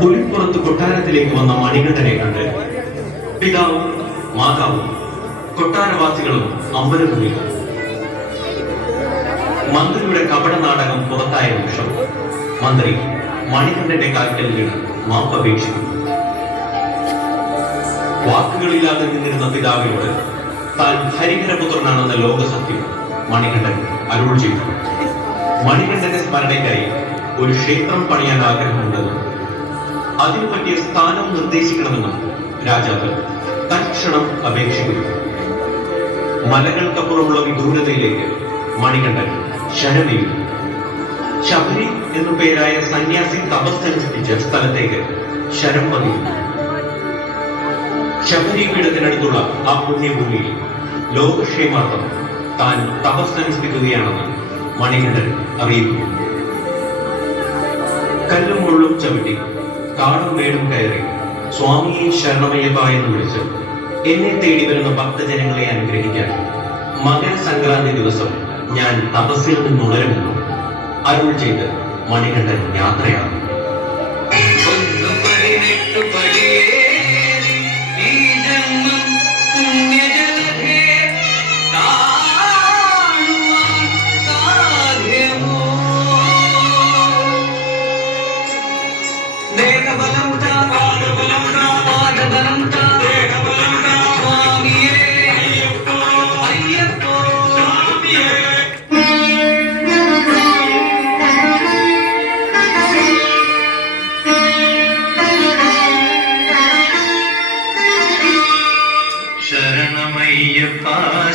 പുലിപ്പുറത്ത് കൊട്ടാരത്തിലേക്ക് വന്ന മണികണ്ഠനെ കണ്ട് പിതാവും മാതാവും കൊട്ടാരവാസികളും അമ്പലമുള്ളിൽ. മന്ത്രിയുടെ കപട നാടകം പുറത്തായ നിമിഷം മന്ത്രി മണികണ്ഠന്റെ കാൽക്കൽ വീണ് മാപ്പപേക്ഷിച്ചു. വാക്കുകളില്ലാതെ നിന്നിരുന്ന പിതാവിനോട് താൻ ഹരിഹരപുത്രനാണെന്ന ലോകസത്യം മണികണ്ഠൻ അരുൾ ചെയ്തു. മണികണ്ഠന്റെ സ്മരണയ്ക്കായി ഒരു ക്ഷേത്രം പണിയാൻ ആഗ്രഹമുണ്ടെന്നും അതിനു പറ്റിയ സ്ഥാനം നിർദ്ദേശിക്കണമെന്നും രാജാവ് തൽക്ഷണം അപേക്ഷിക്കുന്നു. മലകൾക്കപ്പുറമുള്ള വിദൂരതയിലേക്ക് മണികണ്ഠൻ ശരമെയ്തു. ശബരി എന്നു പേരായ സന്യാസി തപസ്സനുഷ്ഠിച്ച സ്ഥലത്തേക്ക് ശരം പതിക്കുന്നു. ശബരി പീഠത്തിനടുത്തുള്ള ആ പുണ്യഭൂമിയിൽ ലോകക്ഷേമാർത്ഥം താൻ തപസ്സനുഷ്ഠിക്കുകയാണെന്ന് മണികണ്ഠൻ അറിയിക്കുന്നു. കല്ലും മുള്ളും ചവിട്ടി കാടും മേടും കയറി സ്വാമിയെ ശരണമയ്യപ്പ എന്ന് വിളിച്ച് എന്നെ തേടി വരുന്ന ഭക്തജനങ്ങളെ അനുഗ്രഹിക്കാൻ മകരസംക്രാന്തി ദിവസം ഞാൻ തപസ്സിൽ നിന്നുണരുമെന്നും അരുൾ ചെയ്ത് മണികണ്ഠൻ യാത്രയാണ്.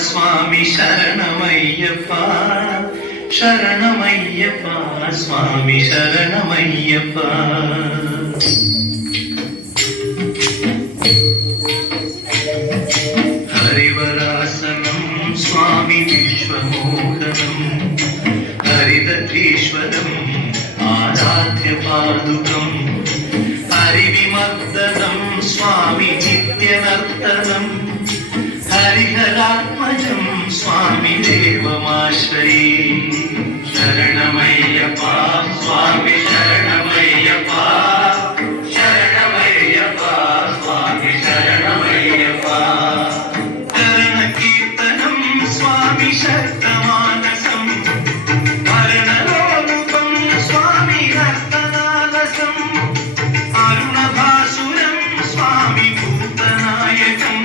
സ്വാമി ശരണമയ്യപ്പ ശരണമയ്യപ്പ സ്വാമി ശരണമയ്യപ്പ. ഹരിവരാസനം സ്വാമി വിശ്വമോഹനം ഹരിദീശ്വരം ആരാധ്യപാദുകം ഹരിവിമർദ്ദനം സ്വാമി നിത്യനർത്തനം ഹരിഹരാത്മജം സ്വാമി ദേവമാശ്രയേ. ശരണമയ്യപ്പ സ്വാമി ശരണമയ്യപ്പ ശരണമയ്യപ്പ സ്വാമി ശരണമയ്യപ്പ. കരണകീർത്തനം സ്വാമി ശക്തമാനസം ഭരണലോകം സ്വാമി നർത്തനാലസം അരുണഭാസുരം സ്വാമി ഭൂതനായകം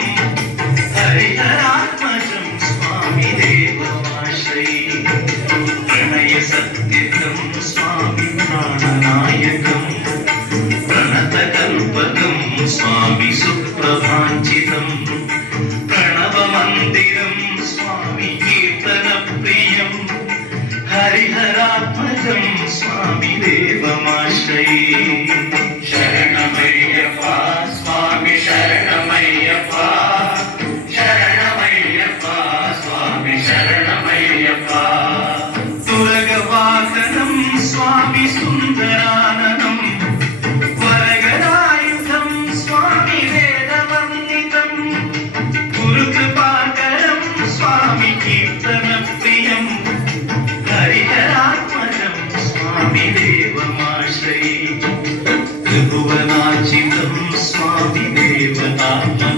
ഹരിഹരാത്മജം സ്വാമി ദേവമാശ്രയേ. പ്രണയസത്യകം സ്വാമി പ്രാണനായകം പ്രണതകൽപകം സ്വാമി സുപ്രഭാഞ്ചിതം പ്രണവമന്ദിരം സ്വാമി കീർത്തനപ്രിയം ഹരിഹരാത്മജം സ്വാമി ദേവമാശ്രയേ. ശരണമയ്യപ്പ സ്വാമി ശരണമയ്യപ്പ ശരണമയ്യപ്പ സ്വാമി ശരണമയ്യപ്പ. തുരകവാഹനം സ്വാമി സുന്ദരാനനം വരകരായുധം സ്വാമി വേദവർണ്ണിതം ഗുരുകൃപാകരം സ്വാമി കീർത്തനപ്രിയം ഹരിഹരാത്മജം സ്വാമി ദേവമാശ്രയേ. ത്രിഭുവനാർച്ചിതം സ്വാമി ദേവതാത്മ